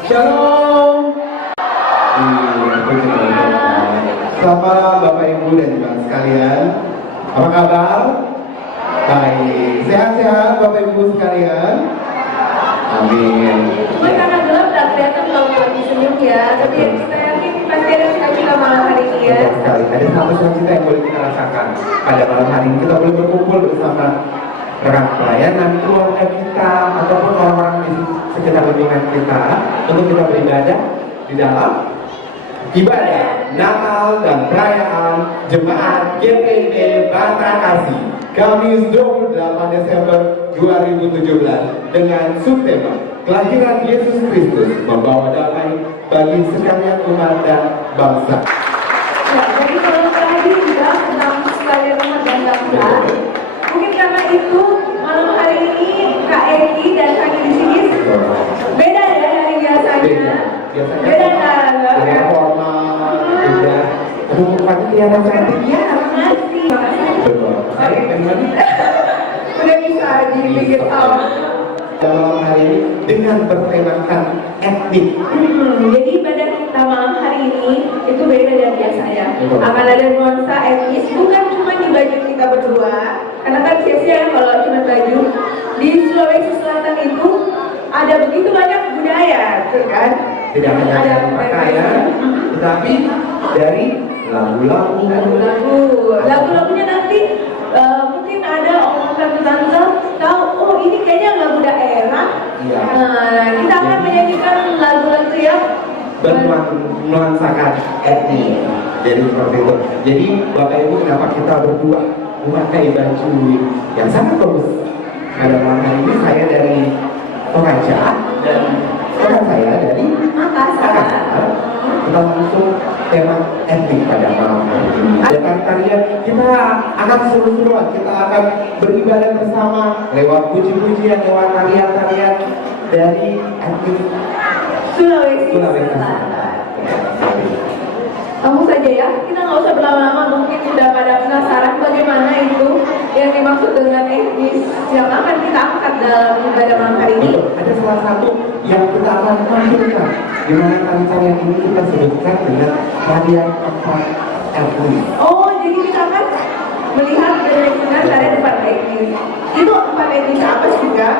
Shalom. Selamat malam Bapak Ibu dan Ibu sekalian. Apa kabar? Baik. Sehat-sehat Bapak Ibu sekalian. Amin. Cuma karena gelap tak kelihatan kalau lagi senyum ya. Tapi saya yakin pasti ada sukacita malam hari ini ya. Betul sekali. Ada satu sukacita yang boleh kita rasakan pada malam hari ini. Kita boleh berkumpul bersama rekan pelayanan, keluarga kita, ataupun orang-orang di sekitar lingkungan kita untuk kita beribadah di dalam ibadah Natal dan perayaan Jemaat GPIB Batra Kasih Kamis 28 Desember 2017 dengan subtema Kelahiran Yesus Kristus membawa damai bagi sekalian umat dan bangsa. Ya, jadi kalau tadi juga tentang sekalian umat dan bangsa, mungkin karena itu malam hari ini Kak Eki dan Kak di sini beda ya dari biasanya. Beda kan? Beda formal, beda. Aduh, pagi kelihatan cantik ya. Makasih. Betul. Saya memang Udah bisa dipikir tahu. dalam hari ini dengan bertemakan etnik. Jadi ibadah kita malam hari ini itu beda dari biasanya. Betul. Akan ada nuansa etnis, bukan cuma di baju kita berdua. Karena kan sia-sia kalau cuma baju. Di Sulawesi Selatan itu ada begitu banyak budaya, kan? Tidak hanya Ada dari pakaian, tetapi dari lagu-lagu. Lagu-lagunya nanti mungkin ada orang tante tahu, oh ini kayaknya lagu daerah. Iya. Nah, kita akan menyanyikan lagu-lagu yang Bernuansakan etnik. Jadi seperti itu. Jadi Bapak Ibu, kenapa kita berdua memakai baju yang sangat bagus? Pada malam hari ini saya dari Toraja dan rekan saya dari Makassar. Kita langsung tema etnik pada malam hari ini. Dengan tarian kita akan seru-seruan, kita akan beribadah bersama lewat puji-pujian, lewat tarian-tarian dari etnik Sulawesi Sulawesi Selatan. Selatan. Langsung saja ya, kita nggak usah berlama-lama, mungkin sudah pada penasaran bagaimana itu yang dimaksud dengan etnis yang akan kita angkat dalam ibadah malam hari ini. Ada salah satu yang kita akan tampilkan, di mana tarian ini kita sebutkan dengan tarian empat etnis. Oh, jadi kita akan melihat dengan tarian empat etnis. Itu empat etnis apa sih kak?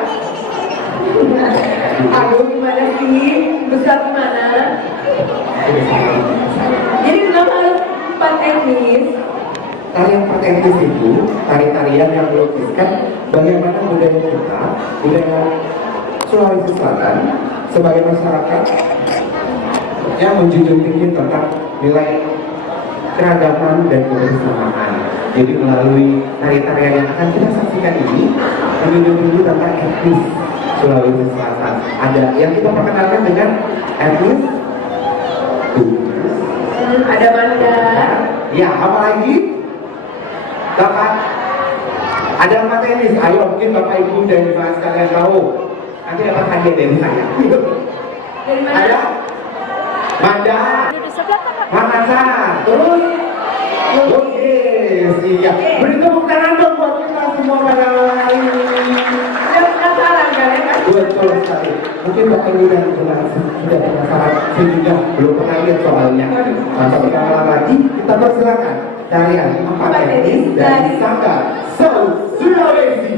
Aduh, gimana sih? Besar gimana? Jadi kenapa harus empat etnis? Tarian empat etnis itu tari-tarian yang melukiskan bagaimana budaya kita, budaya Sulawesi Selatan sebagai masyarakat yang menjunjung tinggi tentang nilai keragaman dan kebersamaan. Jadi melalui tari-tarian yang akan kita saksikan ini menjunjung tinggi tentang etnis Sulawesi Selatan. Ada yang kita perkenalkan dengan etnis Ada Manda. ya, apa lagi? Bapak, ada empat etnis. Ayo, mungkin Bapak Ibu dan Ibu sekalian tahu. Nanti dapat hadiah dari saya. Dari mana? Ada Manda, Makassar, terus oke, siap. Beri tepuk tangan dong buat kita semua pada hari ini. Ada penasaran kalian kan? Betul sekali. Mungkin Bapak Ibu dan Ibu sudah penasaran. Saya juga belum pernah lihat soalnya. Masa berkenalan lagi, kita persilakan tarian empat etnis dari Sanggar South Sulawesi.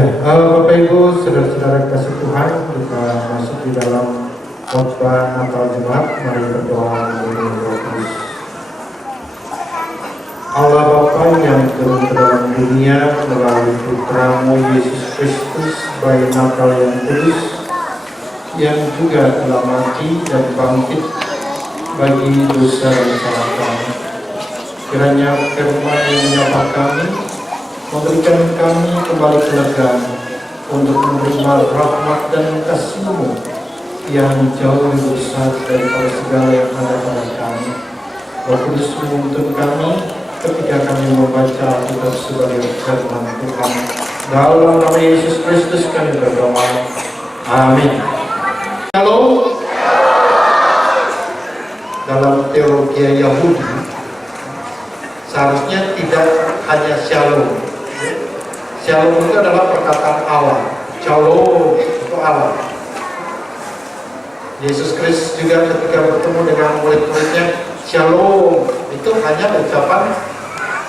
Bapak Ibu, saudara-saudara kasih Tuhan, kita masuk di dalam khotbah Natal Jemaat. Mari berdoa menurut Roh Kudus. Allah Bapa yang turun ke dalam dunia melalui Putra-Mu Yesus Kristus, bayi Natal yang kudus, yang juga telah mati dan bangkit bagi dosa dan salah kami. Kiranya firman yang menyapa kami, memberikan kami kembali kelegaan untuk menerima rahmat dan kasih-Mu yang jauh lebih besar daripada segala yang ada pada kami. Roh Kudus menuntun kami ketika kami membaca Alkitab sebagai firman Tuhan. Dalam nama Yesus Kristus kami berdoa. Amin. Halo. Dalam teologi Yahudi seharusnya tidak hanya shalom. Shalom itu adalah perkataan Allah. Shalom itu Allah. Yesus Kristus juga ketika bertemu dengan murid-muridnya, Shalom itu hanya ucapan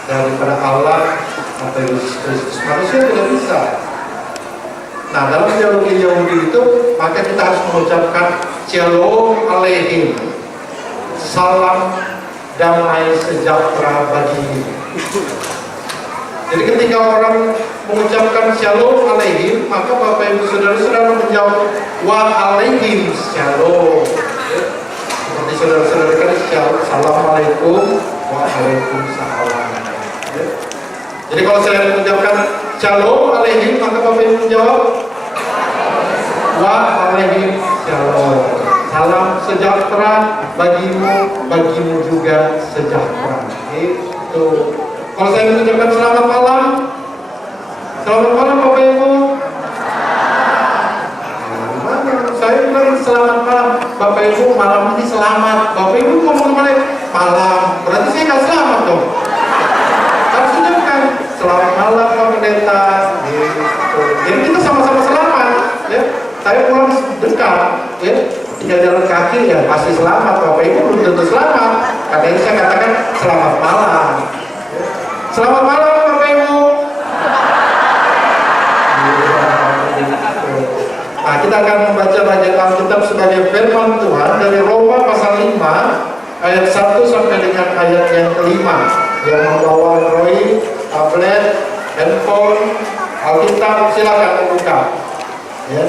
daripada Allah atau Yesus Kristus. Manusia tidak bisa. Nah, dalam teologi Yahudi itu, maka kita harus mengucapkan Shalom Aleihim, salam damai sejahtera bagi. Jadi ketika orang mengucapkan Shalom Aleihim, maka Bapak Ibu Saudara-saudara menjawab Wa Aleihim Shalom. Seperti saudara-saudara kan Assalamualaikum Waalaikumsalam. Jadi kalau saya mengucapkan Shalom Aleihim, maka Bapak Ibu menjawab Wa Aleihim Shalom. Salam sejahtera bagimu juga sejahtera. Itu. Kalau saya mengucapkan selamat malam Bapak Ibu. Saya bilang selamat malam Bapak Ibu, malam ini selamat. Bapak Ibu ngomong malam, berarti saya nggak selamat dong. Harus ucapkan selamat malam Pak Pendeta. Jadi kita sama-sama selamat. Ya. Saya pulang dekat. Ya. Tinggal jalan kaki ya pasti selamat. Bapak Ibu belum tentu selamat. Karena ini saya katakan selamat malam. Selamat malam Bapak Ibu. Nah, kita akan membaca bagian Alkitab sebagai firman Tuhan dari Roma pasal 5 ayat 1 sampai dengan ayat yang kelima. Yang membawa Roy, tablet, handphone, Alkitab silakan membuka. Ya.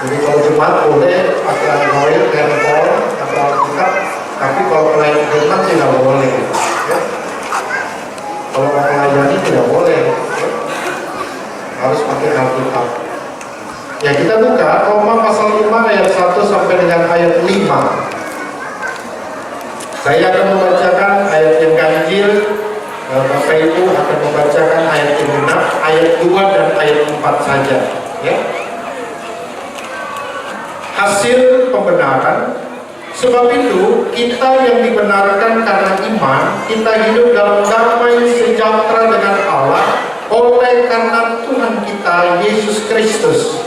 Jadi kalau jemaat boleh pakai Roy, handphone atau Alkitab, tapi kalau pelayan jemaat tidak boleh. Ya. Kalau melayani tidak boleh, harus pakai Alkitab. Ya, kita buka Roma pasal 5 ayat 1 sampai dengan ayat 5. Saya akan membacakan ayat yang ganjil, Bapak Ibu akan membacakan ayat yang genap, ayat 2 dan ayat 4 saja. Ya. Hasil pembenaran. Sebab itu, kita yang dibenarkan karena iman, kita hidup dalam damai sejahtera dengan Allah oleh karena Tuhan kita Yesus Kristus.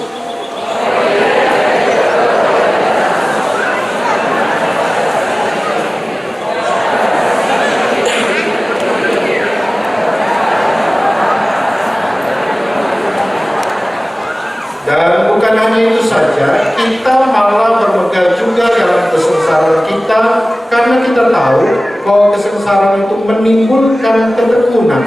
Dan bukan hanya itu saja, kita malah bermegah juga dalam kesengsaraan kita, karena kita tahu bahwa kesengsaraan itu menimbulkan ketekunan.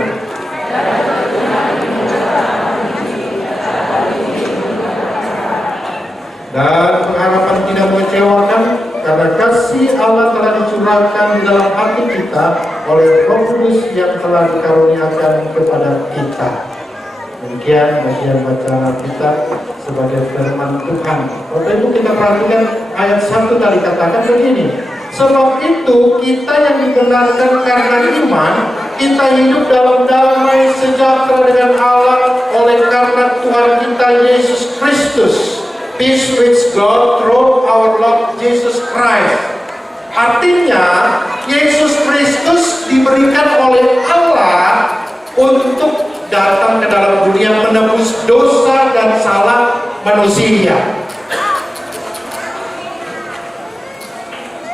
Dan pengharapan tidak mengecewakan, karena kasih Allah telah dicurahkan di dalam hati kita oleh Roh Kudus yang telah dikaruniakan kepada kita. Demikian bagian bacaan kita sebagai firman Tuhan. Bapak Ibu, kita perhatikan ayat 1 tadi katakan begini. Sebab itu kita yang dibenarkan karena iman, kita hidup dalam damai sejahtera dengan Allah oleh karena Tuhan kita Yesus Kristus. Peace with God through our Lord Jesus Christ. Artinya Yesus Kristus diberikan oleh Allah untuk datang ke dalam dunia menebus dosa dan salah manusia.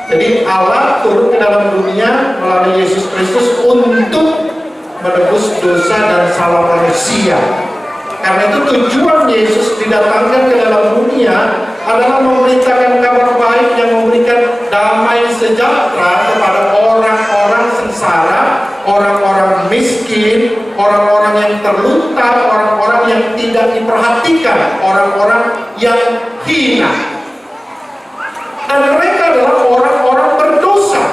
Jadi Allah turun ke dalam dunia melalui Yesus Kristus untuk menebus dosa dan salah manusia. Karena itu tujuan Yesus didatangkan ke dalam dunia adalah memberitakan kabar baik yang memberikan damai sejahtera kepada orang-orang sengsara, orang-orang miskin, orang-orang yang terluntar, orang-orang yang tidak diperhatikan, orang-orang yang hina. Dan mereka adalah orang-orang berdosa.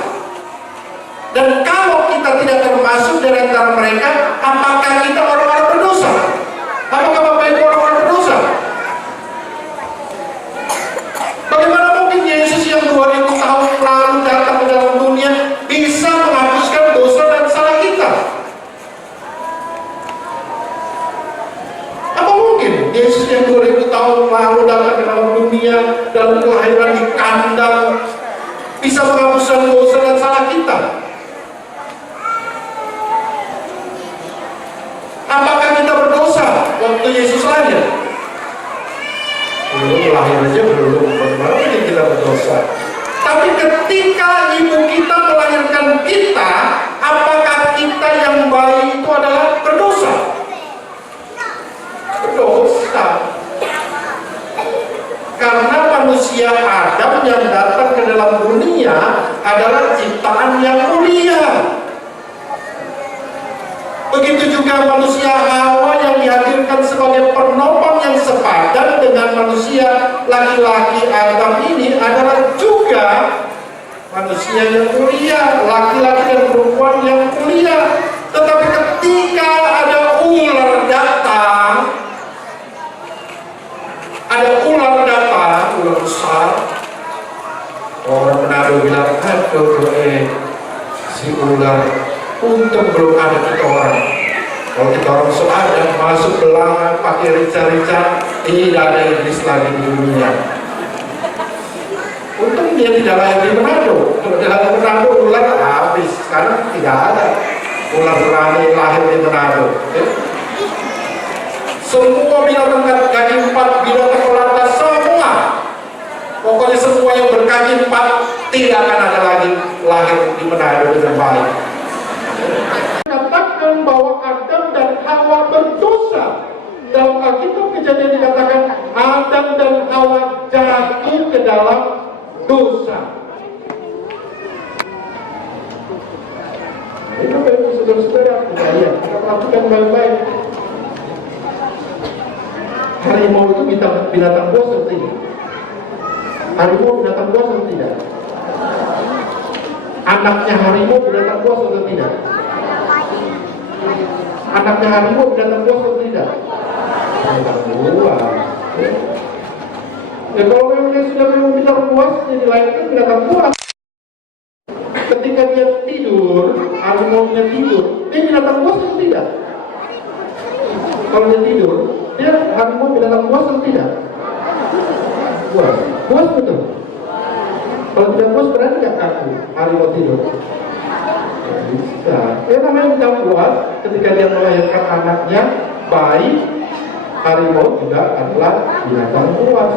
Dan kalau kita tidak termasuk dari antara mereka, apakah kita orang-orang berdosa? Apakah Bapak Ibu orang-orang berdosa? Bagaimana mungkin Yesus yang 2000 tahun lalu datang ke dalam dunia bisa menghapuskan dosa dan salah kita? Apa mungkin Yesus yang 2000 tahun lalu datang ke dalam dunia dalam kelahiran di kandang bisa menghapuskan dosa dan salah kita? Apakah kita berdosa waktu Yesus lahir? Belum lahir aja belum, bagaimana mungkin kita berdosa? Tapi ketika ibu kita melahirkan kita, apakah kita yang bayi itu adalah berdosa? Berdosa. Karena manusia Adam yang datang ke dalam dunia adalah ciptaan yang mulia. Begitu juga manusia Hawa yang dihadirkan sebagai penopang yang sepadan dengan manusia laki-laki Adam ini adalah juga manusia yang mulia, laki-laki dan perempuan yang mulia. Tetapi ketika ada ular datang, ular besar, orang Manado bilang, aduh si ular, untung belum ada kita orang. Kalau kita orang soalnya masuk belakang pakai rica-rica, tidak ada iblis lagi di dunia. Untung dia tidak lahir di Manado. Kalau dia lahir di Manado, ular habis. Sekarang tidak ada ular berani lahir di Manado. Semua binatang kaki 4, binatang melata semua. Pokoknya semua yang berkaki 4 tidak akan ada lagi lahir di Manado dengan baik. Katakan bahwa Adam dan Hawa berdosa. Dalam Alkitab Kejadian dikatakan Adam dan Hawa jatuh ke dalam dosa. Ini Bapak saudara-saudara, kita perhatikan baik-baik. Harimau itu binatang buas atau tidak? Harimau binatang buas atau tidak? Anaknya harimau binatang buas atau tidak? Anaknya harimau binatang buas atau tidak? Binatang buas. Ya kalau memang dia sudah memang binatang buas, dia dilahirkan binatang buas. Ketika dia tidur, harimau-nya tidur, dia binatang buas atau tidak? Kalau dia tidur, dia harimau binatang buas atau tidak? Buas. Buas betul. Kalau tidak buas berarti tidak kaku harimau tidur. Bisa. Dia namanya binatang buas ketika dia melahirkan anaknya, bayi, harimau juga adalah binatang buas.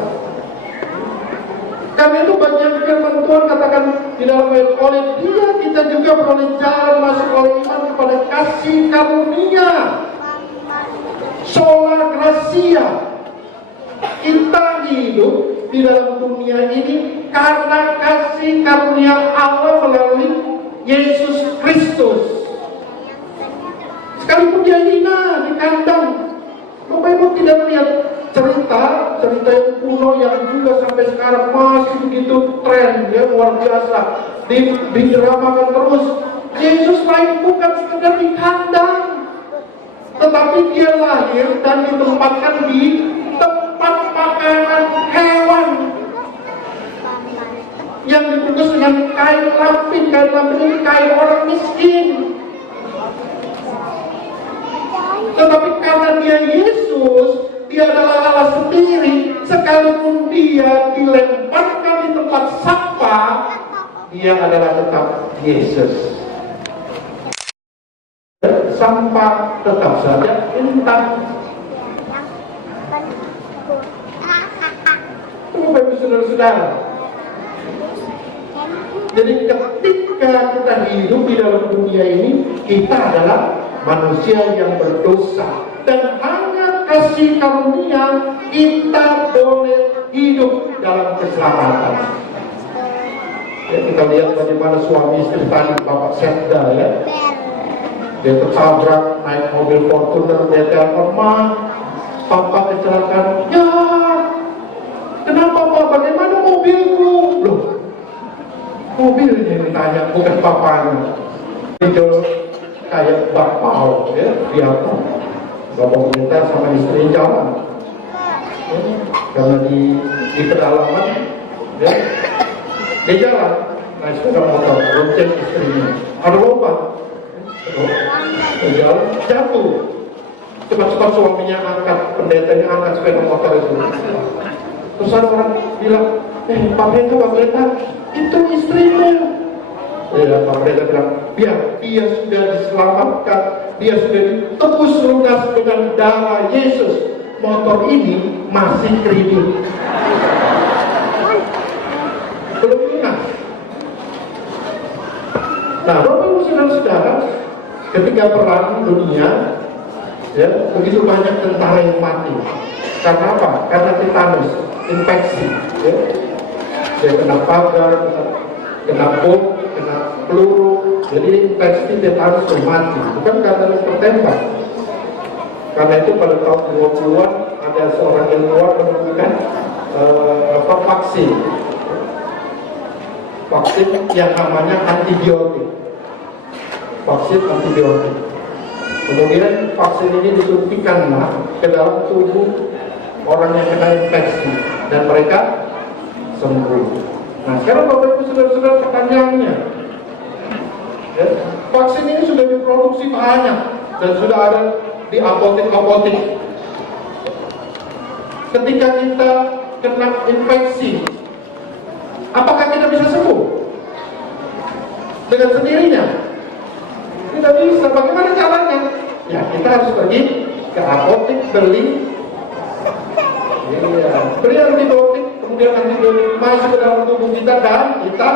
Karena itu bagian firman Tuhan katakan di dalam ayat, oleh dia kita juga beroleh jalan masuk oleh iman kepada kasih karunia. Sola gracia. Kita hidup di dalam dunia ini karena kasih karunia Allah melalui Yesus Kristus. Sekalipun dia hina di kandang, Bapak Ibu tidak melihat cerita yang kuno yang juga sampai sekarang masih begitu tren, ya, luar biasa, didramakan terus. Yesus lahir bukan sekedar di kandang, tetapi dia lahir dan ditempatkan di tempat pakanan hewan yang dibungkus dengan kain lampin. Kain lampin ini kain orang miskin. Tetapi karena dia Yesus, dia adalah Allah sendiri, sekalipun dia dilemparkan di tempat sampah, dia adalah tetap Yesus. Sampah tetap saja intan. Bapak Ibu saudara-saudara, jadi ketika kita hidup di dalam dunia ini, kita adalah manusia yang berdosa, dan hanya kasih karunia kita boleh hidup dalam keselamatan. Ya, kita lihat bagaimana suami istri tadi, Bapak Setda ya, dia tertabrak naik mobil Fortuner, dia telepon, "Ma, Papa kecelakaan." "Ya, kenapa Pak? Bagaimana mobilku?" Loh, mobilnya yang ditanya, bukan papanya. Itu kayak bakpao ya, dia Bapak minta sama istri jalan ya, karena di pedalaman ya, dia jalan naik sepeda motor, lonceng istrinya, ada lompat, jalan jatuh, cepat-cepat suaminya angkat, pendetanya angkat sepeda motor itu. Terus ada orang bilang, Pak Pendeta, itu istrinya. Ya, Pak Pendeta bilang, biar dia sudah diselamatkan, dia sudah ditebus lunas dengan darah Yesus. Motor ini masih kredit, belum lunas. Nah, Bapak Ibu Saudara-saudara, ketika perang dunia, ya, begitu banyak tentara yang mati. Karena apa? Karena tetanus, infeksi. Ya. Dia kena pagar, kena bom, kena peluru, jadi infeksi tetanus mati. Bukan karena tertembak. Karena itu pada tahun 20-an ada seorang ilmuwan menemukan vaksin yang namanya antibiotik. Vaksin antibiotik. Kemudian vaksin ini disuntikanlah ke dalam tubuh orang yang kena infeksi dan mereka sembuh. Nah, sekarang Bapak Ibu Saudara-saudara, pertanyaannya, ya, vaksin ini sudah diproduksi banyak dan sudah ada di apotek-apotek. Ketika kita kena infeksi, apakah kita bisa sembuh dengan sendirinya? Tidak bisa. Bagaimana caranya? Ya, kita harus pergi ke apotek, beli antibiotik, kemudian antibiotik masuk ke dalam tubuh kita dan kita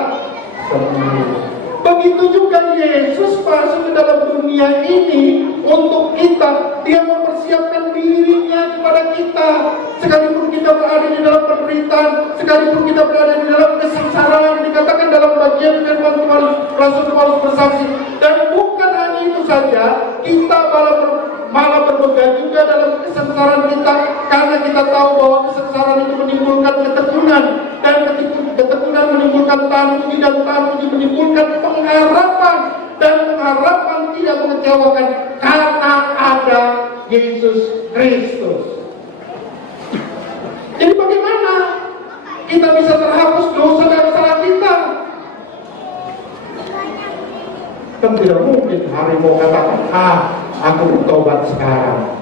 sembuh. Begitu juga Yesus masuk ke dalam dunia ini untuk kita. Dia mempersiapkan dirinya kepada kita. Sekalipun kita berada di dalam penderitaan, sekalipun kita berada di dalam kesengsaraan, dikatakan dalam bagian firman Tuhan Rasul Paulus bersaksi. Dan bukan hanya itu saja, kita malah bermegah juga dalam kesengsaraan kita, karena kita tahu bahwa kesengsaraan itu menimbulkan ketekunan, dan ketekunan menimbulkan tanuji, dan tanuji menimbulkan pengharapan, dan pengharapan tidak mengecewakan karena ada Yesus Kristus. Jadi bagaimana kita bisa terhapus dosa dan salah kita? Kan tidak mungkin harimau katakan, aku bertobat sekarang.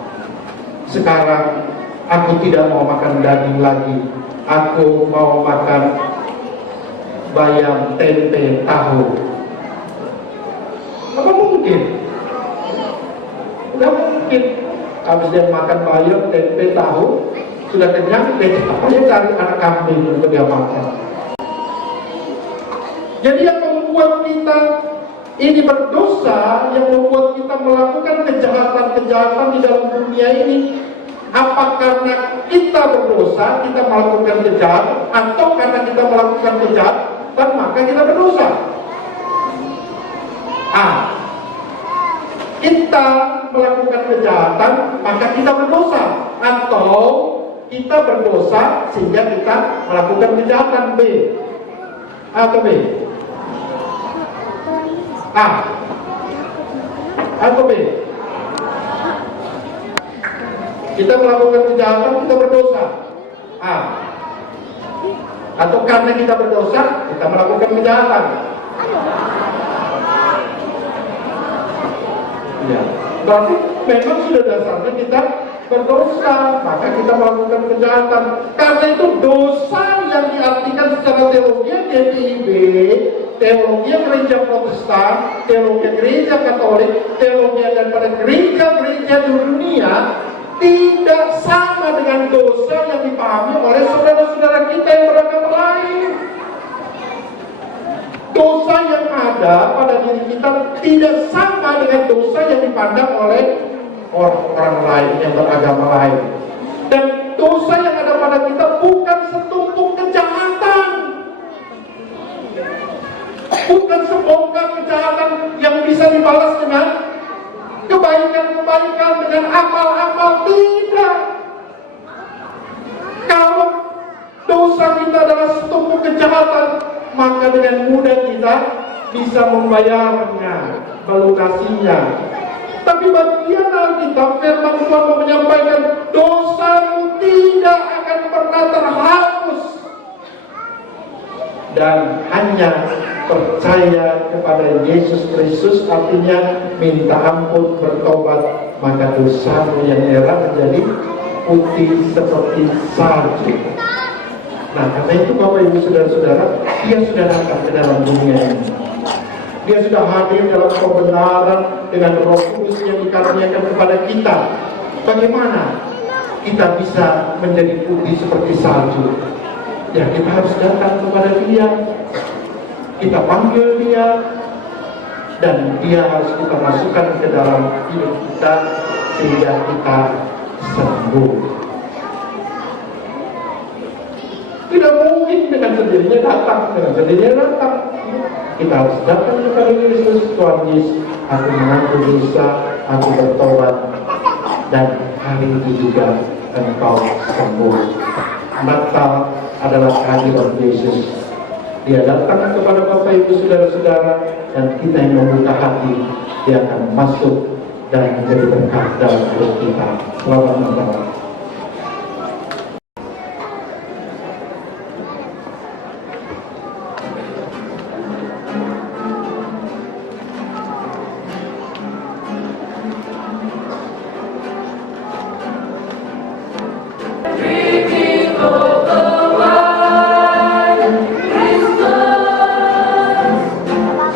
Sekarang aku tidak mau makan daging lagi. Aku mau makan bayam, tempe, tahu. Apa mungkin? Tidak mungkin. Habis dia makan bayam, tempe, tahu, sudah kenyang, dia cari anak kambing untuk dia makan. Jadi yang membuat kita ini berdosa, yang membuat kita melakukan kejahatan-kejahatan di dalam dunia ini, apa karena kita berdosa, kita melakukan kejahatan, atau karena kita melakukan kejahatan, maka kita berdosa? Kita melakukan kejahatan, maka kita berdosa, atau kita berdosa sehingga kita melakukan kejahatan. B atau B? Atau B? Kita melakukan kejahatan, kita berdosa. Atau karena kita berdosa, kita melakukan kejahatan. Ya, berarti memang sudah dasarnya kita berdosa, maka kita melakukan kejahatan. Karena itu dosa yang diartikan secara teologi DPIB, teologi gereja Protestan, teologi gereja Katolik, teologi daripada gereja-gereja di dunia tidak sama dengan dosa yang dipahami oleh saudara-saudara kita yang beragama lain. Dosa yang ada pada diri kita tidak sama dengan dosa yang dipandang oleh orang lain yang beragama lain. Dan dosa yang ada pada kita bukan setumpuk kejahatan, bukan sebongkah kejahatan yang bisa dibalas dengan kebaikan-kebaikan, dengan amal-amal. Tidak. Kalau dosa kita adalah setumpuk kejahatan, maka dengan mudah kita bisa membayarnya, melunasinya. Tapi bagian Alkitab, firman Tuhan menyampaikan, dosamu tidak akan pernah terhapus. Dan hanya percaya kepada Yesus Kristus, artinya minta ampun, bertobat, maka dosamu yang merah menjadi putih seperti salju. Nah, karena itu Bapak Ibu Saudara-saudara, Dia sudah datang ke dalam dunia ini. Dia sudah hadir dalam kebenaran dengan Roh Kudus yang dikaruniakan kepada kita. Bagaimana kita bisa menjadi putih seperti salju? Ya, kita harus datang kepada Dia. Kita panggil Dia, dan Dia harus kita masukkan ke dalam hidup kita sehingga kita sembuh. Tidak mungkin dengan sendirinya datang, Kita harus datang kepada Yesus. Tuhan Yesus, aku mengaku dosa, aku bertobat, dan hari itu juga Engkau sembuh. Natal adalah kehadiran Yesus. Dia datang kepada Bapak Ibu Saudara-saudara, dan kita yang membuka hati, Dia akan masuk dan menjadi berkat dalam hidup kita. Selamat Natal.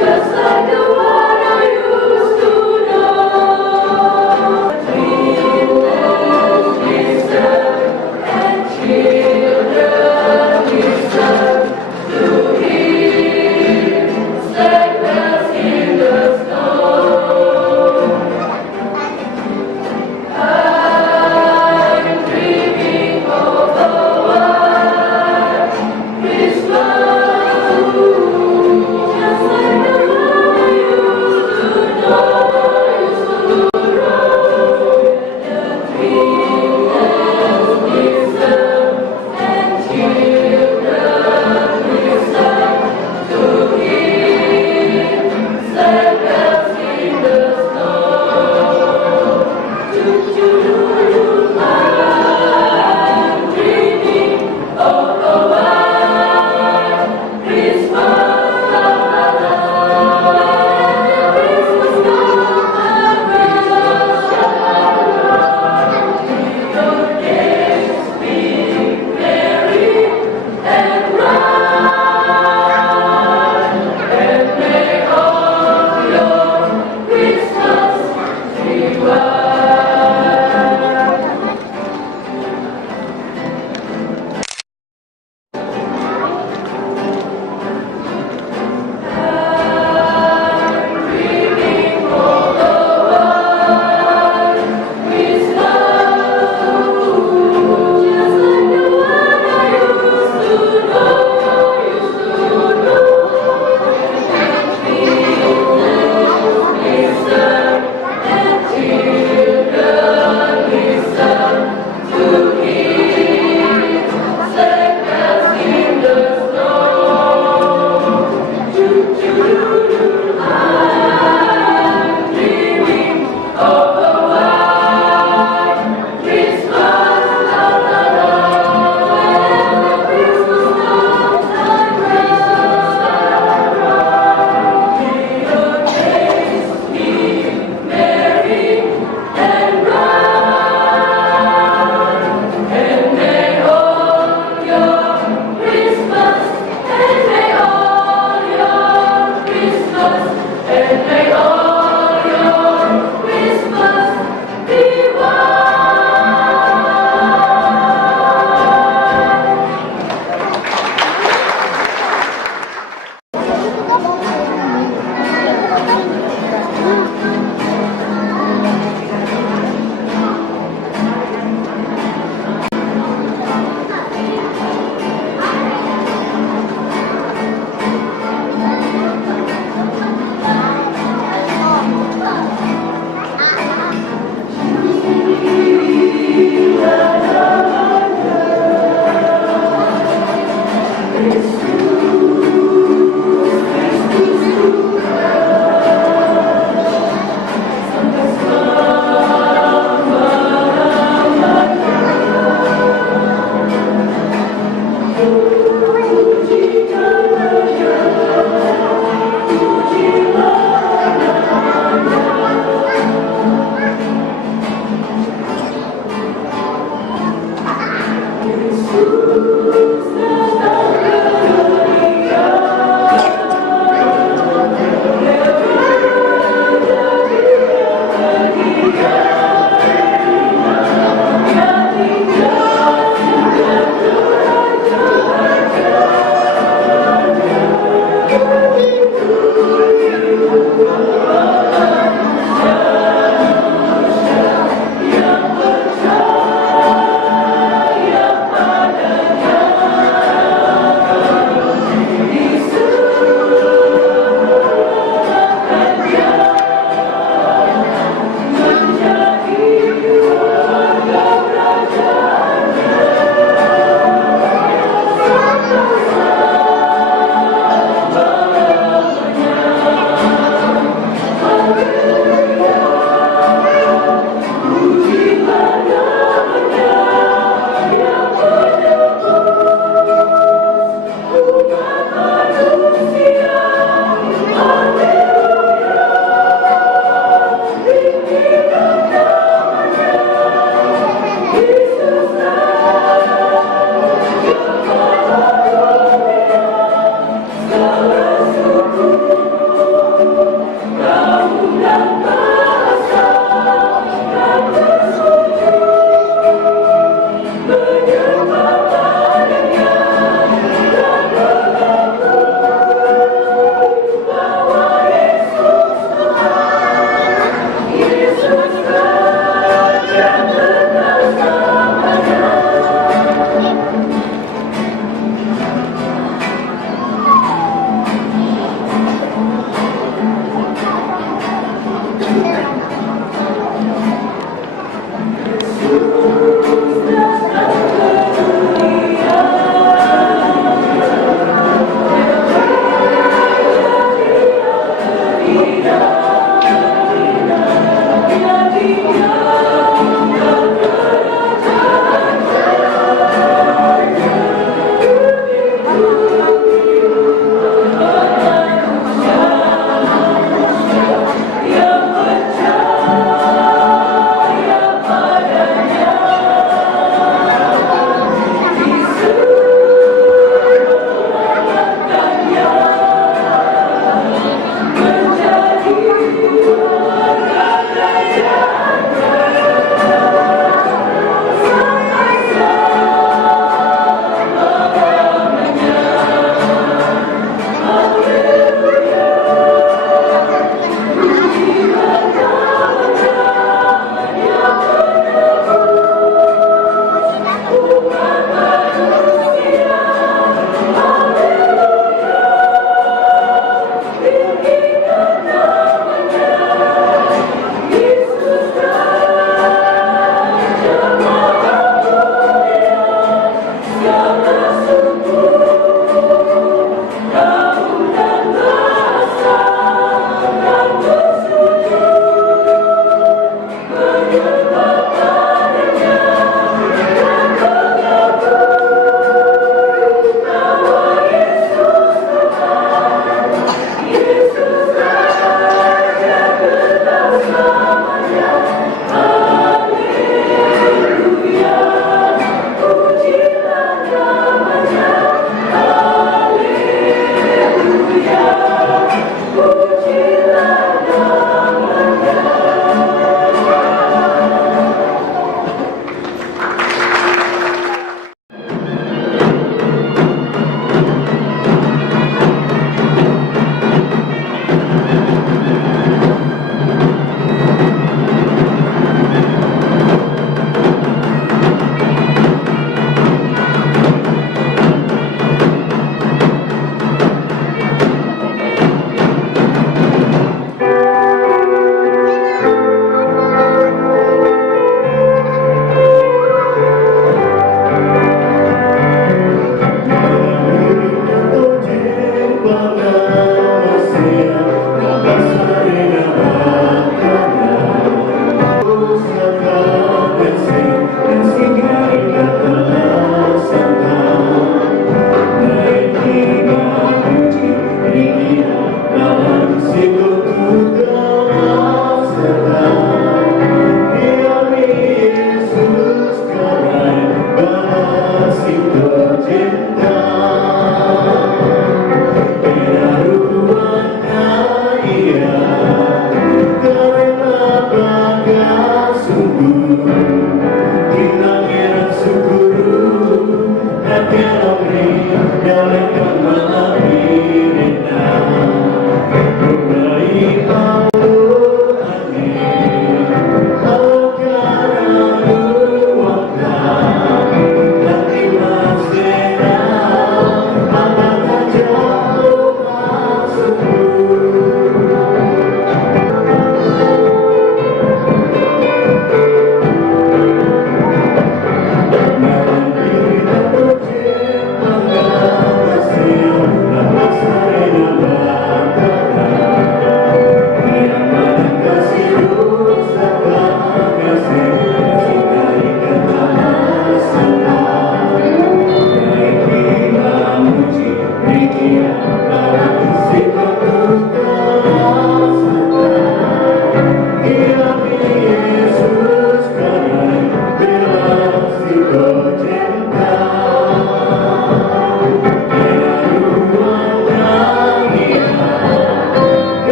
Just like the one I used to know.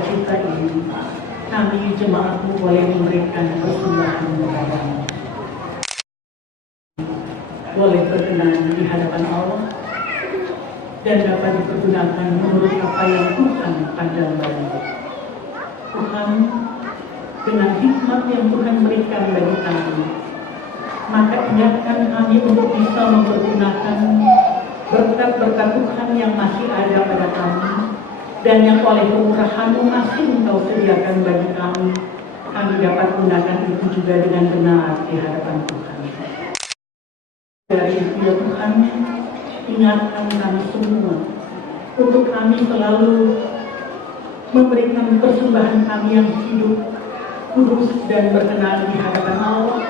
sukacita ini, kami jemaatmu boleh memberikan persembahan kepadamu. Boleh berkenan di hadapan Allah dan dapat dipergunakan menurut apa yang Tuhan pandang baik. Tuhan, dengan hikmat yang Tuhan berikan bagi kami, maka ingatkan kami untuk bisa mempergunakan berkat-berkat Tuhan yang masih ada pada kami dan yang oleh kemurahan-Mu masih Engkau sediakan bagi kami dapat gunakan itu juga dengan benar di hadapan Tuhan. Dari itu ya Tuhan, ingatkan kami semua untuk kami selalu memberikan persembahan kami yang hidup, kudus dan berkenan di hadapan Allah,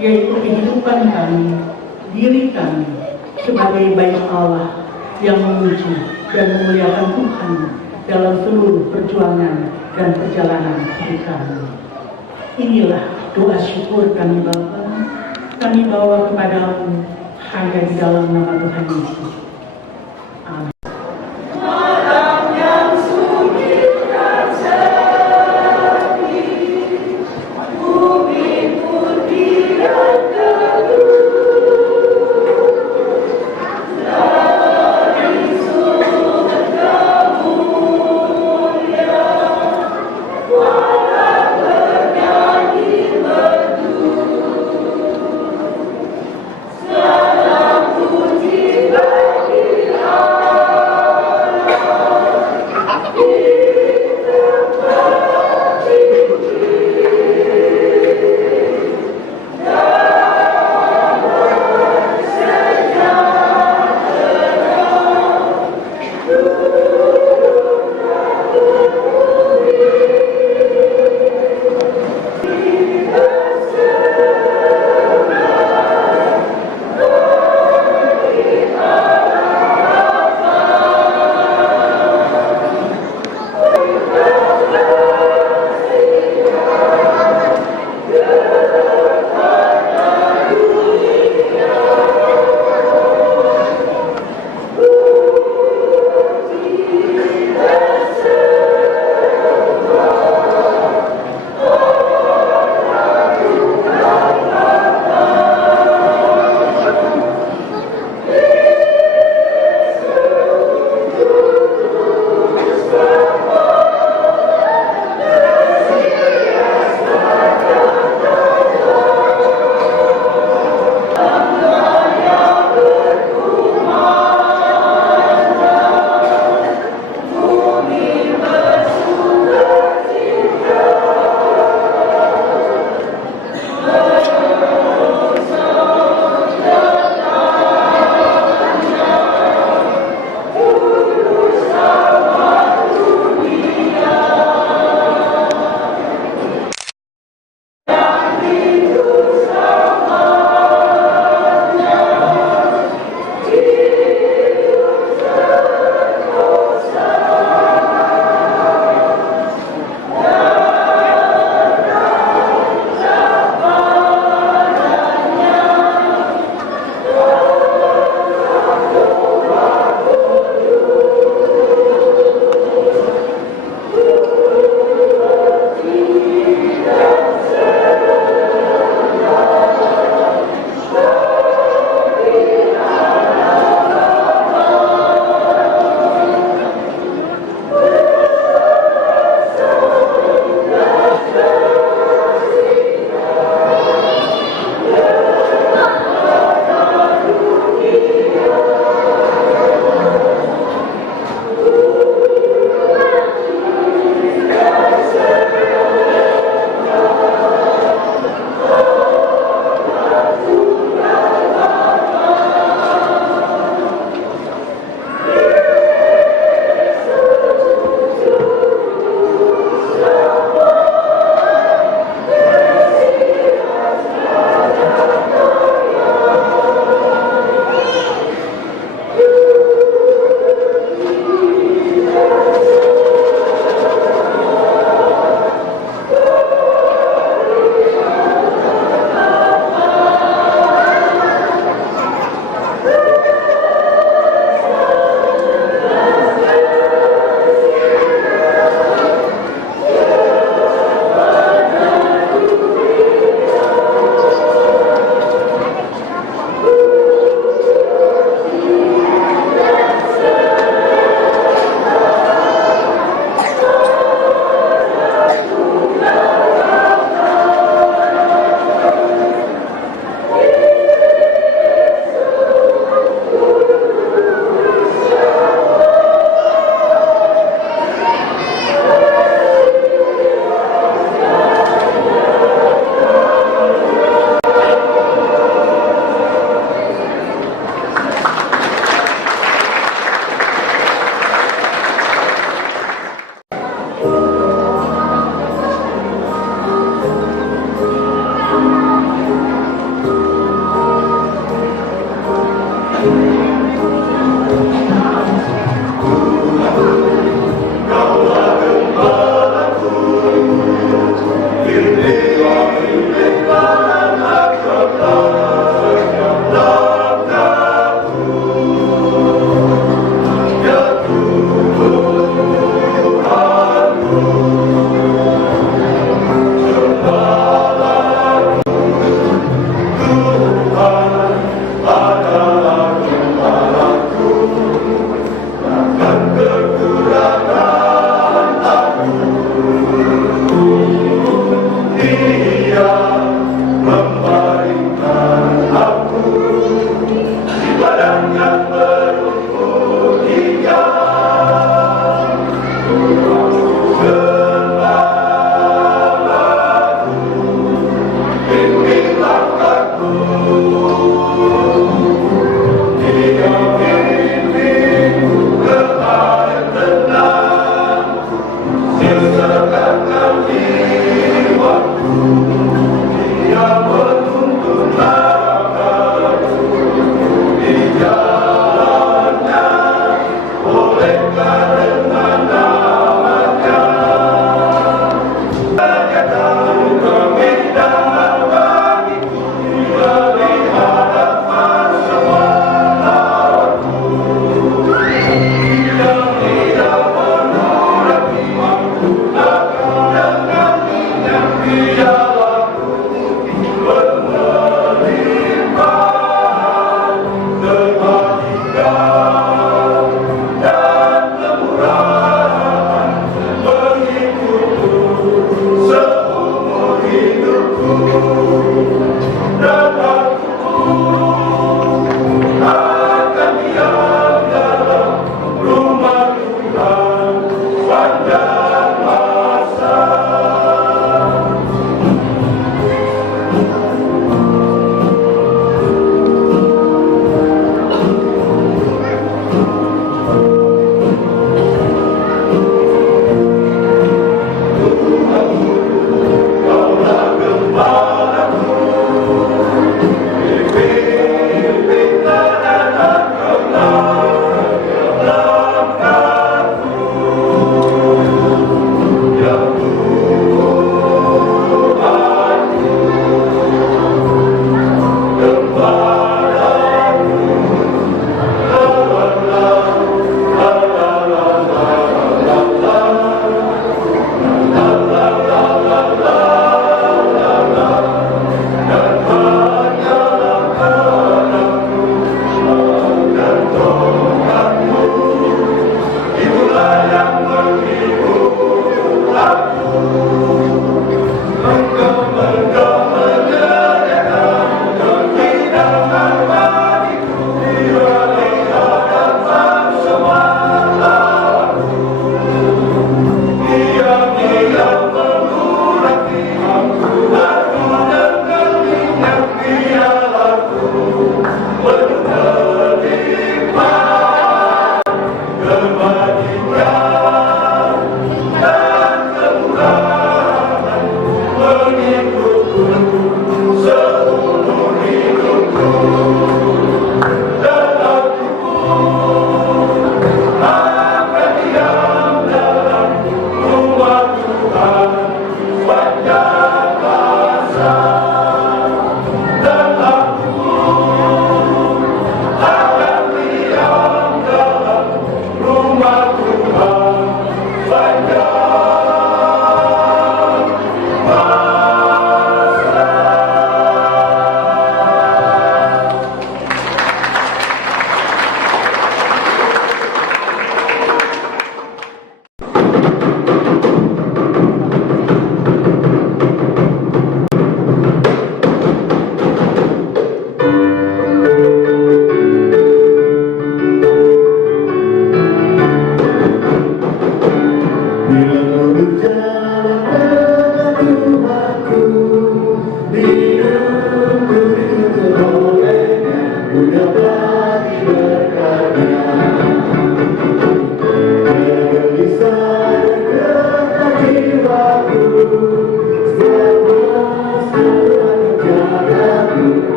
yaitu kehidupan kami, diri kami sebagai bayi Allah yang memuji dan memuliakan Tuhan dalam seluruh perjuangan dan perjalanan hidup kami. Inilah doa syukur kami Bapa, kami bawa kepadamu hanya di dalam nama Tuhan Yesus. Amin. Bye.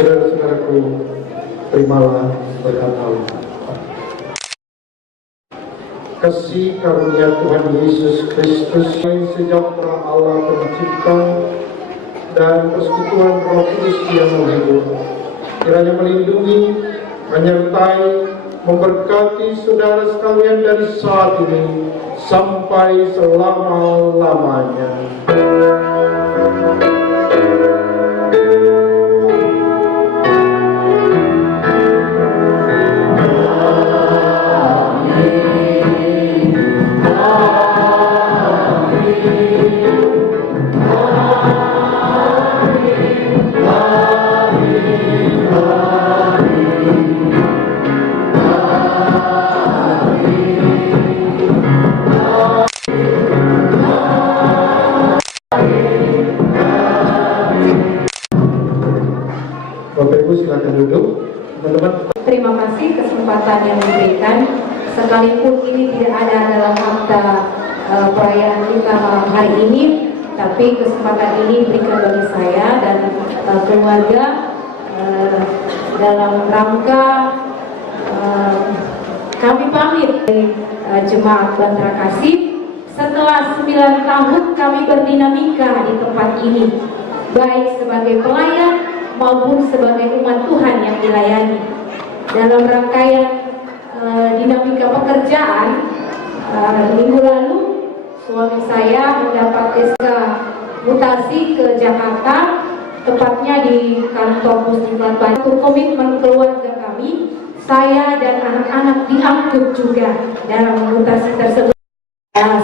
Saudara-saudaraku, terimalah berkat Allah. Kasih karunia Tuhan Yesus Kristus, sejahtera Allah Pencipta, dan persekutuan Roh Kudus yang menghibur, kiranya melindungi, menyertai, memberkati saudara sekalian dari saat ini sampai selama-lamanya. Bapak Ibu silakan duduk, teman-teman. Terima kasih kesempatan yang diberikan, sekalipun ini tidak ada dalam akta perayaan kita malam hari ini, tapi kesempatan ini diberikan bagi saya dan keluarga dalam rangka kami pamit dari Jemaat Bantara Kasih setelah 9 tahun kami berdinamika di tempat ini, baik sebagai pelayan maupun sebagai umat Tuhan yang dilayani. Dalam rangkaian dinamika pekerjaan, minggu lalu suami saya mendapat SK mutasi ke Jakarta, tepatnya di kantor Pusdiklat Bandung. Komitmen keluarga kami, saya dan anak-anak diangkut juga dalam mutasi tersebut.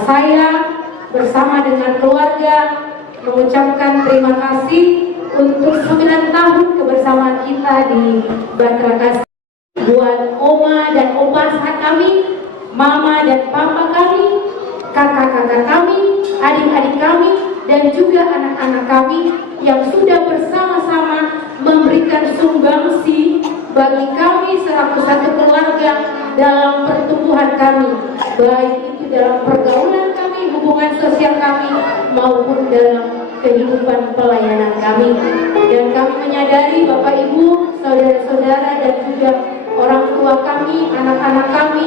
Saya bersama dengan keluarga mengucapkan terima kasih untuk 9 tahun kebersamaan kita di Bantara Kasih. Buat oma dan opa saat kami, mama dan papa kami, kakak-kakak kami, adik-adik kami, dan juga anak-anak kami yang sudah bersama-sama memberikan sumbangsi bagi kami selaku satu keluarga dalam pertumbuhan kami, baik itu dalam pergaulan kami, hubungan sosial kami, maupun dalam kehidupan pelayanan kami. Dan kami menyadari Bapak Ibu, saudara-saudara, dan juga orang tua kami, anak-anak kami,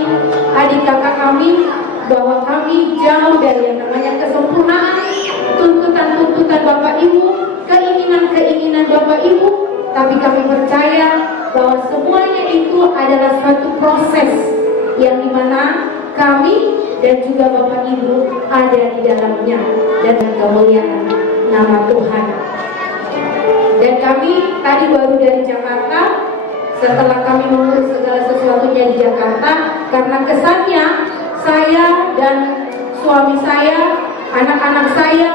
adik kakak kami, bahwa kami jauh dari yang namanya kesempurnaan, tuntutan-tuntutan Bapak Ibu, keinginan-keinginan Bapak Ibu, tapi kami percaya bahwa semuanya itu adalah suatu proses yang dimana kami dan juga Bapak Ibu ada di dalamnya dan kemuliaan nama Tuhan. Dan kami tadi baru dari Jakarta, setelah kami mengurus segala sesuatunya di Jakarta, karena kesannya saya dan suami saya, anak-anak saya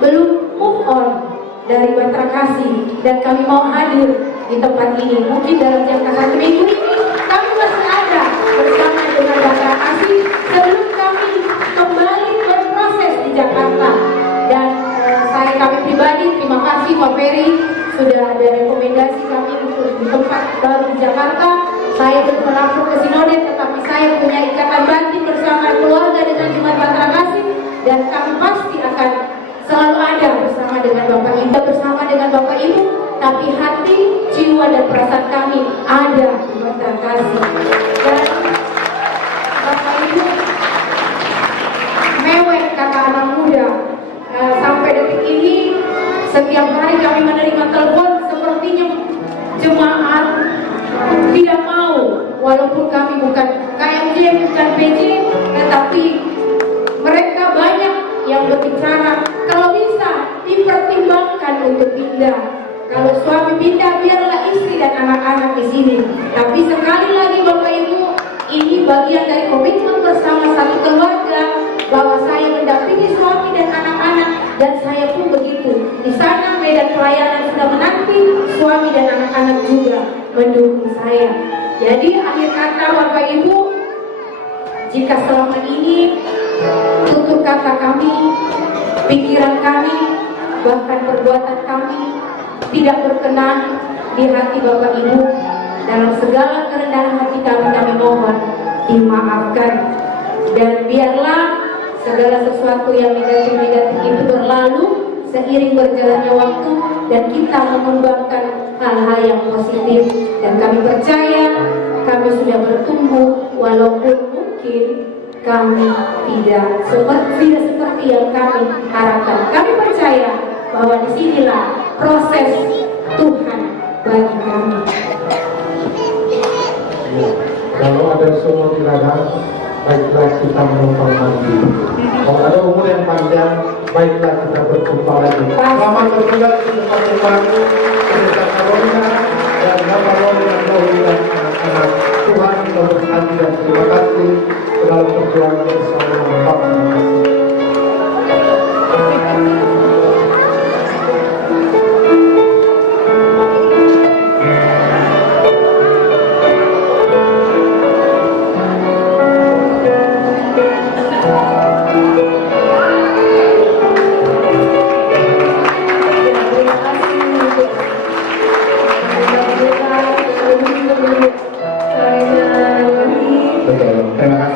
belum move on dari Batra Kasih, dan kami mau hadir di tempat ini. Mungkin dalam jangka 1 minggu ini kami masih ada bersama dengan Batra Kasih sebelum kami kembali berproses di Jakarta. Dan kami pribadi terima kasih Pak Ferry sudah ada rekomendasi kami untuk di tempat baru di Jakarta. Saya belum melapor ke Sinode, tetapi saya punya ikatan batin bersama keluarga dengan Jemaat Batra Kasih, dan kami pasti akan selalu ada bersama dengan Bapak Ibu, bersama dengan Bapak Ibu, tapi hati, jiwa dan perasaan kami ada di Batra Kasih. Dan Bapak Ibu, mewek kata anak muda. Sampai detik ini setiap hari kami menerima telepon, sepertinya jemaat tidak mau, walaupun kami bukan KMJ, bukan PJ, tetapi mereka banyak yang berbicara kalau bisa dipertimbangkan untuk pindah. Kalau suami pindah, biarlah istri dan anak-anak di sini. Tapi sekali lagi Bapak Ibu, ini bagian dari komitmen bersama satu keluarga, bahwa saya mendampingi suami dan anak-anak, dan saya pun begitu. Di sana medan pelayanan sudah menanti, suami dan anak-anak juga mendukung saya. Jadi akhir kata Bapak Ibu, jika selama ini tutur kata kami, pikiran kami, bahkan perbuatan kami tidak berkenan di hati Bapak Ibu, dalam segala kerendahan hati kami mohon dimaafkan. Dan biarlah segala sesuatu yang negatif-negatif itu berlalu seiring berjalannya waktu, dan kita mengembangkan hal-hal yang positif. Dan kami percaya kami sudah bertumbuh, walaupun mungkin kami tidak seperti yang kami harapkan. Kami percaya bahwa disinilah proses Tuhan bagi kami. Kalau ada semua di ladang, baiklah kita menumpang mandi. Kalau ada umur yang panjang, baiklah kita berkumpul lagi. Selamat bertugas di tempat yang baru, Pendeta Karolina dan Bapak Roli dan Roli dan anak-anak. Tuhan kita berkati dan terima kasih dalam perjuangan bersama Bapak. Terima kasih.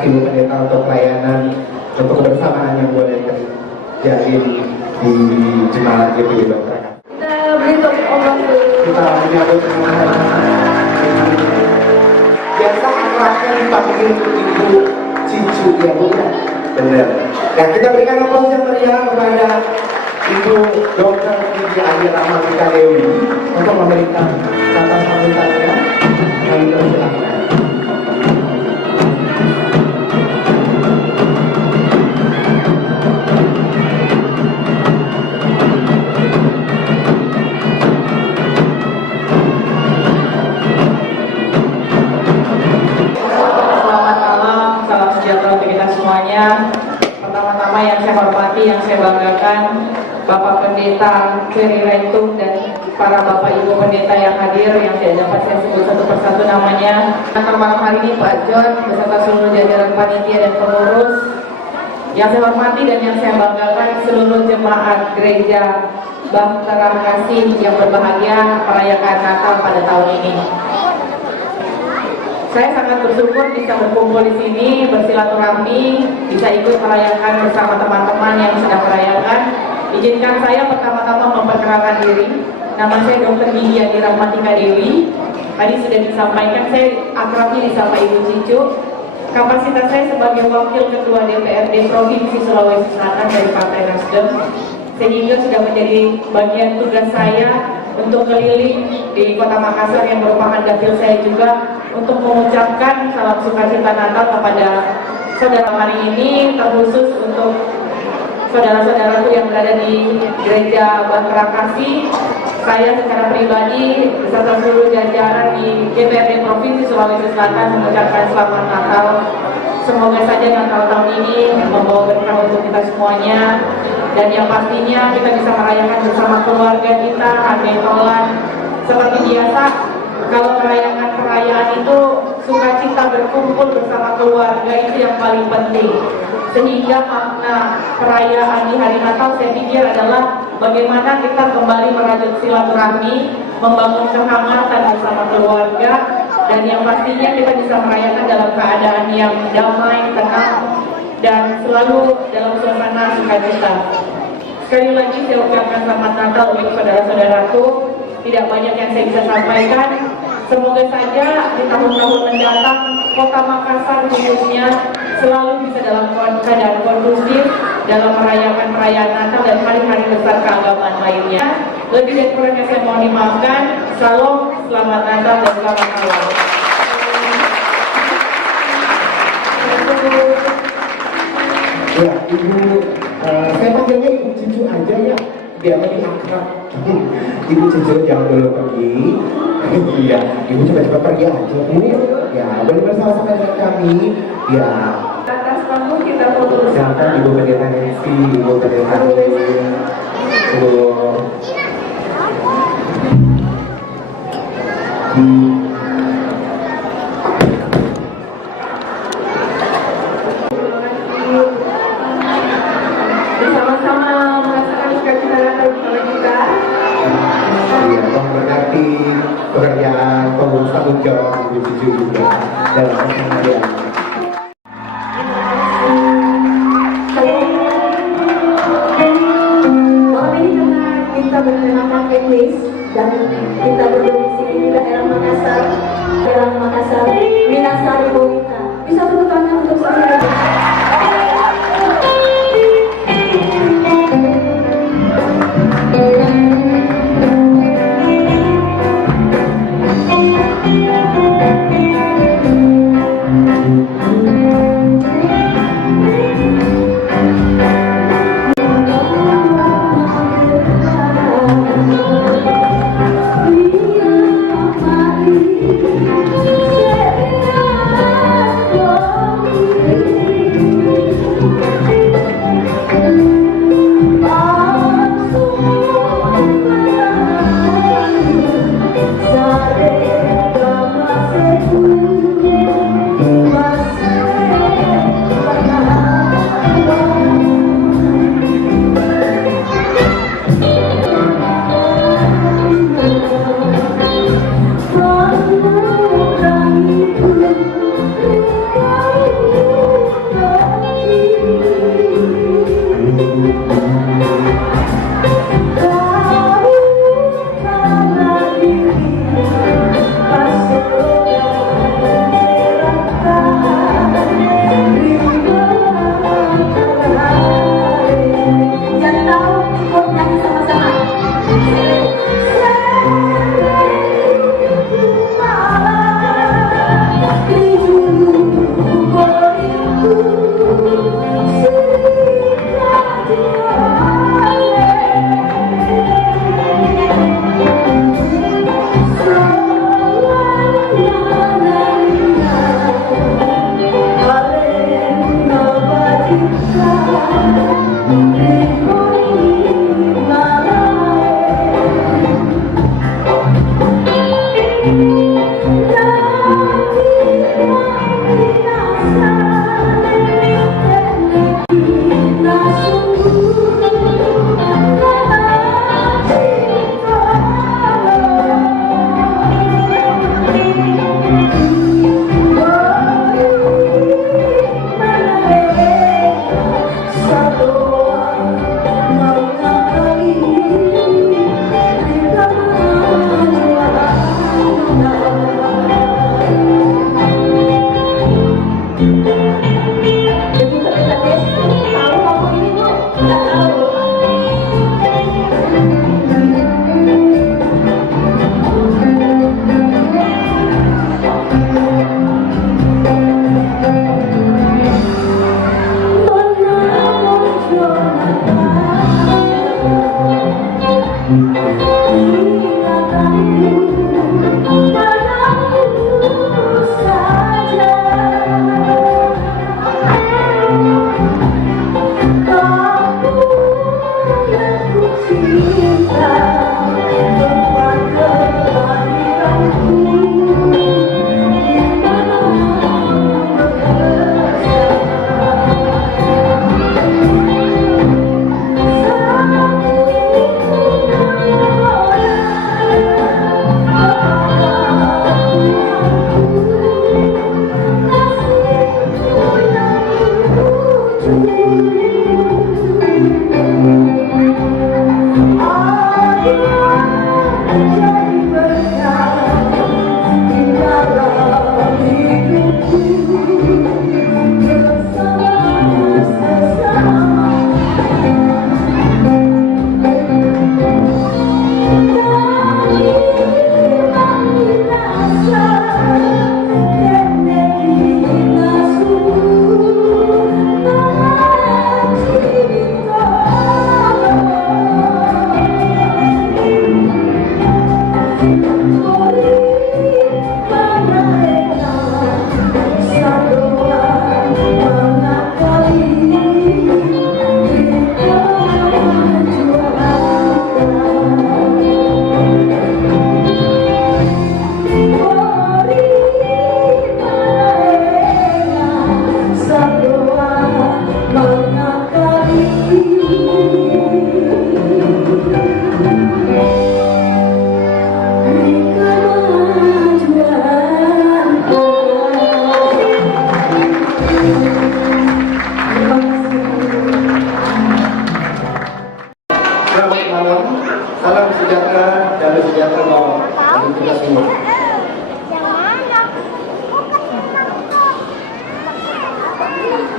Ibu Pendeta untuk pelayanan, untuk kebersamaan yang boleh terjadi di Jemaat GPI Batra Kasih. Kita beri tepuk tangan dulu. Kita menyambut dengan biasa akrabnya dipanggil Ibu Cicu ya Bu ya. Benar. Nah, kita berikan aplaus yang meriah kepada Ibu Dr. Didi Adi Rahmatika Dewi untuk memberikan kata sambutannya. Kami persilakan. Pertama-tama yang saya hormati, yang saya banggakan, Bapak Pendeta Ferry Raitung dan para Bapak Ibu Pendeta yang hadir, yang tidak dapat saya sebut satu persatu namanya. Malam hari ini Pak John beserta seluruh jajaran panitia dan pengurus. Yang saya hormati dan yang saya banggakan seluruh jemaat gereja Batra Kasih yang berbahagia merayakan Natal pada tahun ini. Saya sangat bersyukur bisa berkumpul di sini, bersilaturahmi, bisa ikut merayakan bersama teman-teman yang sedang merayakan. Izinkan saya pertama-tama memperkenalkan diri. Nama saya Dr. Didi Adi Rahmatika Dewi. Tadi sudah disampaikan, saya akrabnya disapa Ibu Cicu. Kapasitas saya sebagai Wakil Ketua DPRD Provinsi Sulawesi Selatan dari Partai Nasdem, sehingga sudah menjadi bagian tugas saya untuk keliling di Kota Makassar yang merupakan dapil saya juga, untuk mengucapkan salam sukacita Natal kepada saudara hari ini, terkhusus untuk saudara-saudaraku yang berada di Gereja Bahtera Kasih. Saya secara pribadi beserta seluruh jajaran di DPRD Provinsi Sulawesi Selatan mengucapkan selamat Natal. Semoga saja Natal tahun ini membawa berkah untuk kita semuanya, dan yang pastinya kita bisa merayakan bersama keluarga kita, Tolan. Seperti biasa, kalau merayakan perayaan itu sukacita berkumpul bersama keluarga itu yang paling penting. Sehingga makna perayaan di hari Natal saya pikir adalah bagaimana kita kembali merajut silaturahmi, membangun kehangatan bersama keluarga, dan yang pastinya kita bisa merayakan dalam keadaan yang damai, tenang, dan selalu dalam suasana sukacita. Sekali lagi saya ucapkan selamat Natal untuk saudara-saudaraku. Tidak banyak yang saya bisa sampaikan. Semoga saja di tahun-tahun mendatang Kota Makassar khususnya selalu bisa dalam keadaan kondusif dalam merayakan perayaan Natal dan hari-hari besar keagamaan lainnya. Lebih dan kurangnya saya mohon dimaafkan. Salam, selamat Natal dan selamat Natal. Ya, Ibu, saya panggilnya Ibu Cucu aja ya, biar lebih akrab. Ibu Cucu yang dulu pergi. Iya, Ibu coba-coba pergi aja, Bu. Ya, boleh bersama-sama dengan kami. Ya. Atas panggung kita foto. Silakan Ibu Pendeta Nancy, Ibu Pendeta Ibu. Bersama-sama merasakan sukacita Natal bersama kita. Iya, memberkati pekerjaan pengurus tanggung jawab Ibu Cucu juga dalam keseharian. Malam ini karena kita berkenalan etnis dan kita berdomisili di daerah Makassar, Minasari Bowita. Bisa tepuk tangan untuk saya.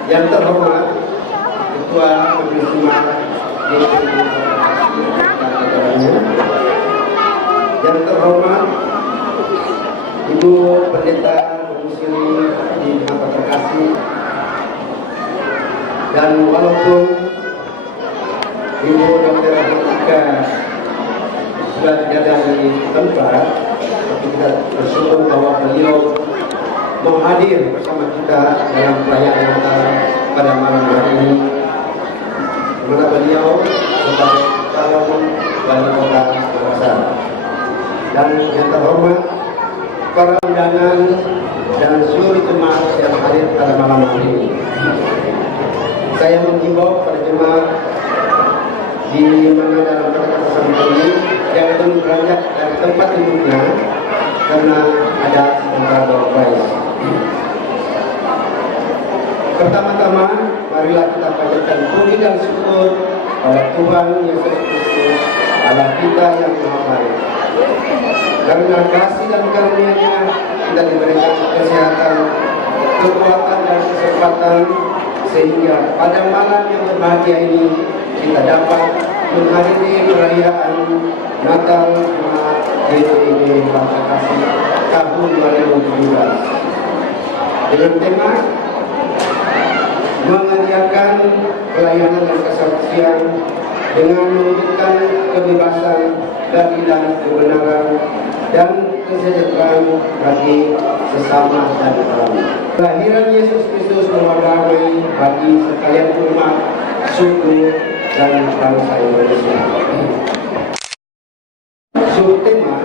Yang terhormat Ketua Majelis Jemaat DPD dan jajarannya, yang terhormat Ibu Pendeta Domisili di Kota Bekasi, dan walaupun Ibu Dr. Hatika sudah berada di tempat, tapi kita bersyukur bahwa beliau mau hadir bersama kita dalam perayaan Natal pada malam hari ini, di mana beliau sebagai calon wali kota Makassar. Dan yang terhormat para undangan dan seluruh jemaat yang hadir pada malam hari ini, saya menghimbau pada jemaat di mana dalam kata-kata sampai ini jangan beranjak dari tempat duduknya karena ada sebentar door prize. Pertama-tama, marilah kita panjatkan puji dan syukur pada Tuhan Yesus Kristus, Allah kita yang Maha Baik. Karena kasih dan karunia-Nya kita diberikan kesehatan, kekuatan dan kesempatan sehingga pada malam yang berbahagia ini kita dapat menghadiri perayaan Natal Jemaat DPD Bangsa Kasih tahun 2017 dengan tema mengadakan pelayanan dan kesaksian dengan mewujudkan kebebasan, keadilan, kebenaran, dan kesejahteraan bagi sesama dan alam. Kelahiran Yesus Kristus membawa damai bagi sekalian umat, suku, dan bangsa Indonesia. Subtema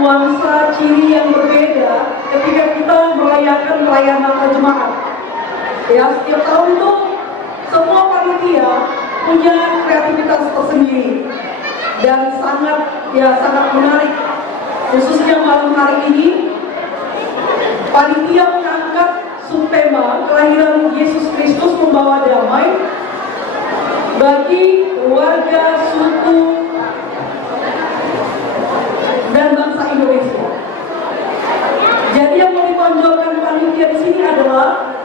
nuansa ciri yang berbeda ketika kita merayakan perayaan Natal Jemaat. Ya, setiap tahun itu semua panitia punya kreativitas tersendiri dan sangat menarik. Khususnya malam hari ini, panitia mengangkat subtema kelahiran Yesus Kristus membawa damai bagi warga, suku, dan bangsa Indonesia. Jadi yang mau ditonjolkan panitia di sini adalah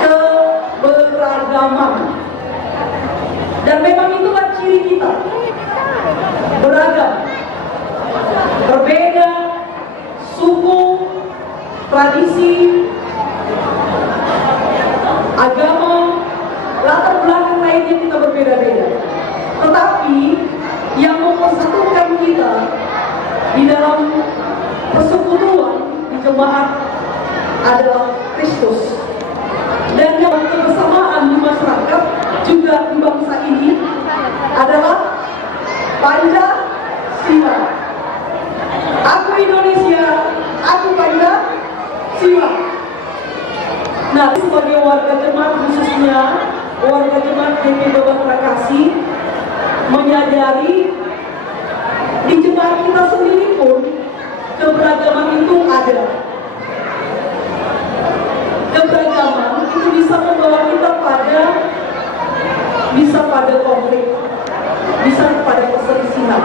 keberagaman. Dan memang itulah ciri kita, beragam, berbeda, suku, tradisi, agama, latar belakang lainnya kita berbeda-beda. Tetapi yang mempersatukan kita di dalam persekutuan di jemaat adalah Kristus. Dan yang kebersamaan di masyarakat juga di bangsa ini adalah Pancasila. Aku Indonesia, aku Pancasila. Nah, sebagai warga jemaat, khususnya warga jemaat GP Babat Prakasi, menyadari di jemaat kita sendiri pun keberagaman itu ada. Keberagaman itu bisa membawa kita pada konflik, bisa pada perselisihan.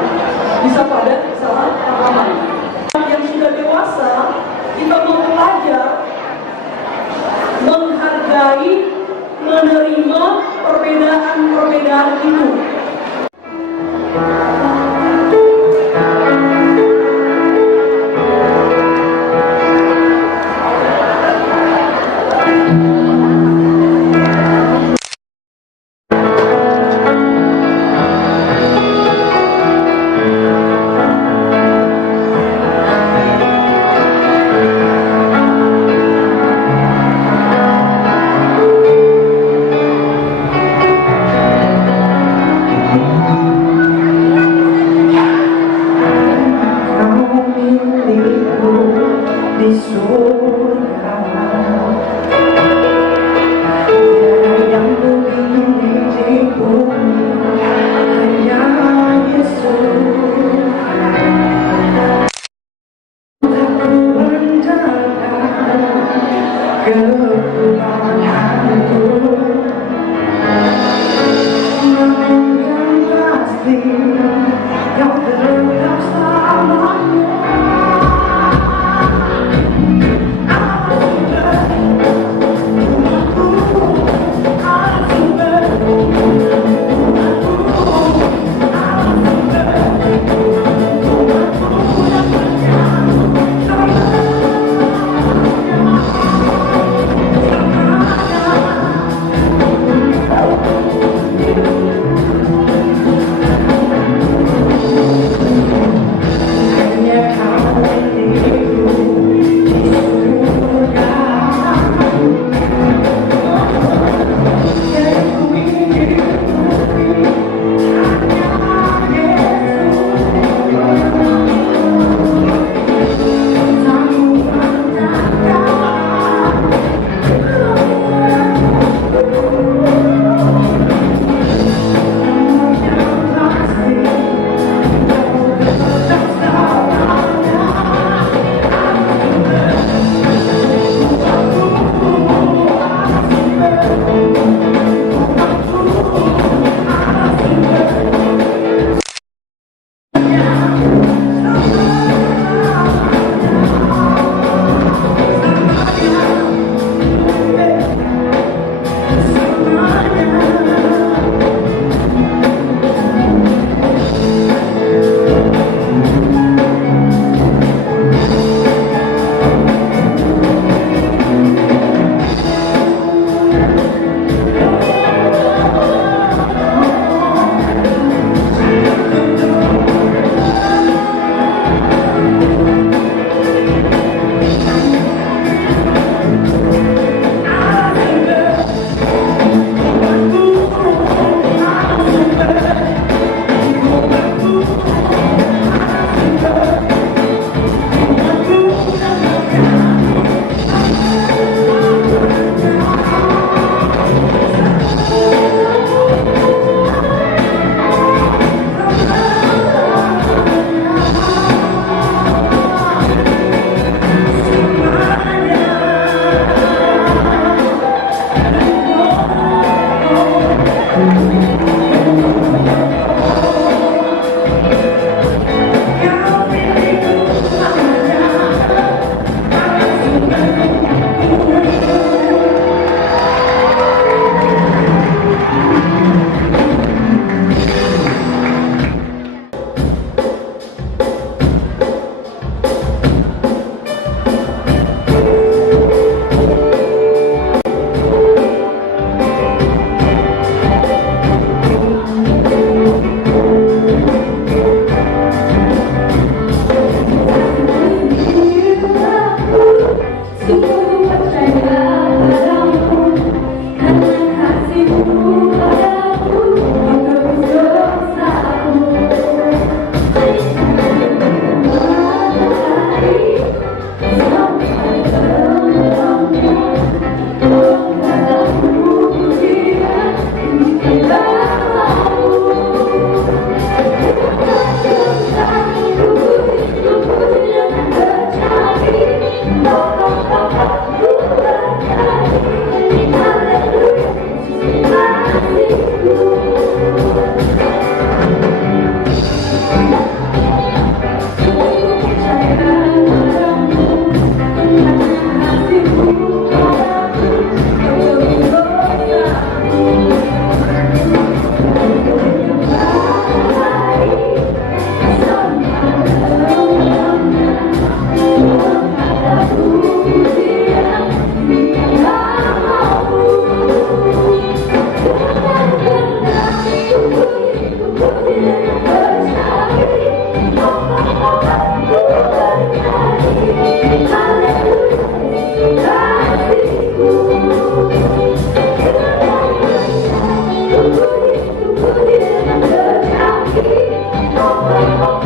Thank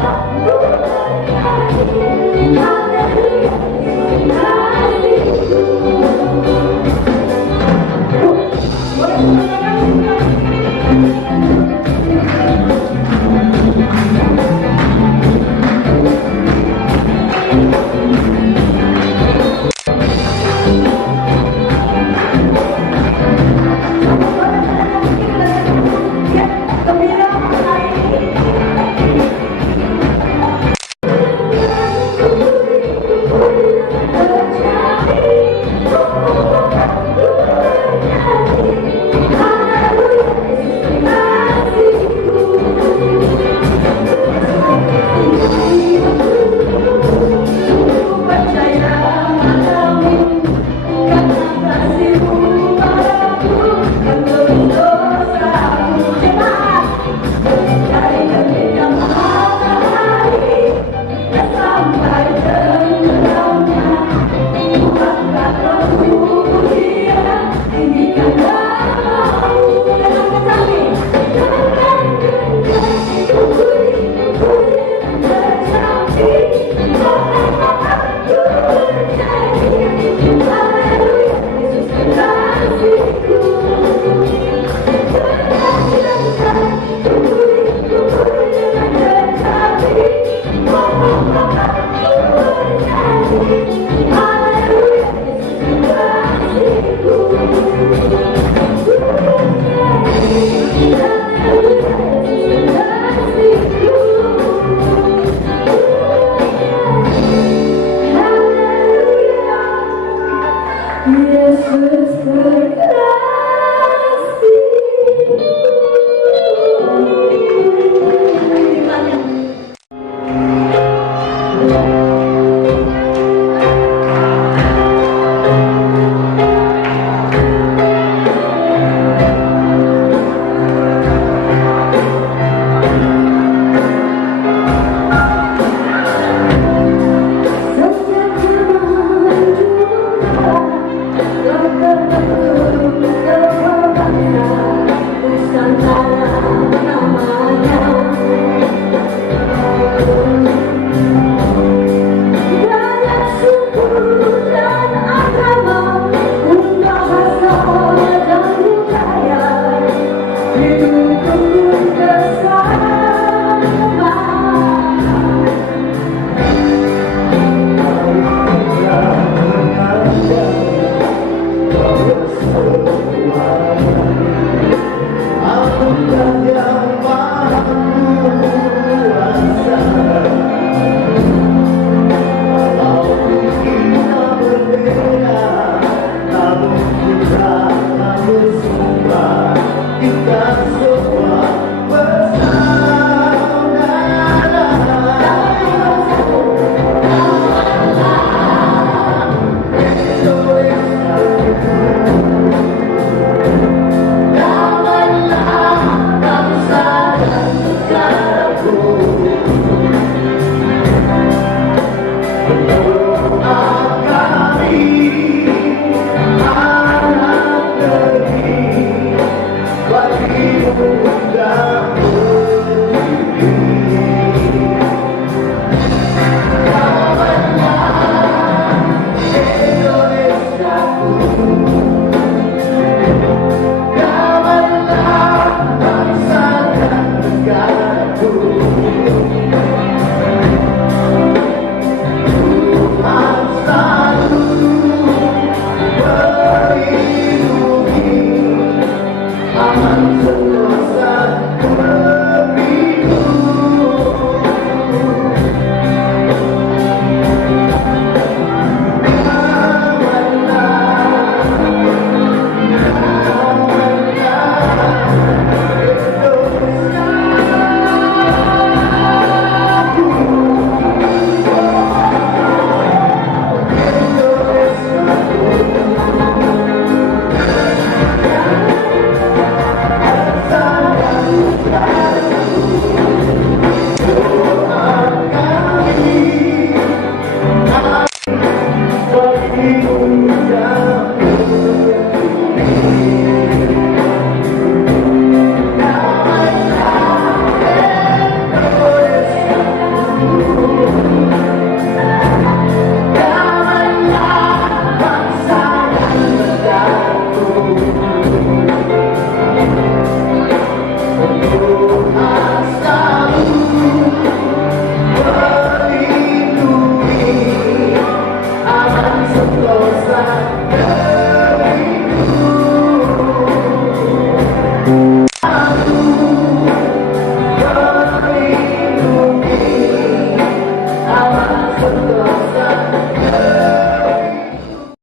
you.